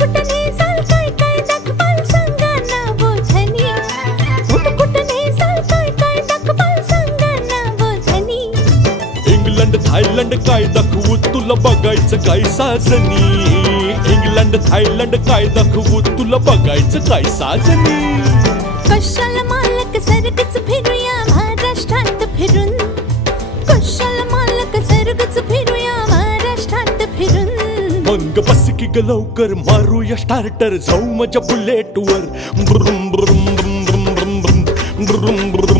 कुठं नेसाल काय काय दाखवाल सांगा ना बोधनी कुठं नेसाल काय काय दाखवाल सांगा ना बोधनी इंग्लंड थायलंड काय दाखवू तुला बघायचं काय साजनी इंग्लंड थायलंड काय दाखवू तुला बघायचं काय साजनी कशाला मालक सरगच फिरूया महाराष्ट्रात फिरून कशाला मालक सरगच फिरूया महाराष्ट्रात फिरून मंग बस की ग लवकर मारूया स्टार्टर जाऊ माझ्या बुलेटवर ब्रुम ब्रुम ब्रुम ब्रुम ब्रुम ब्रुम ब्रुम ब्रुम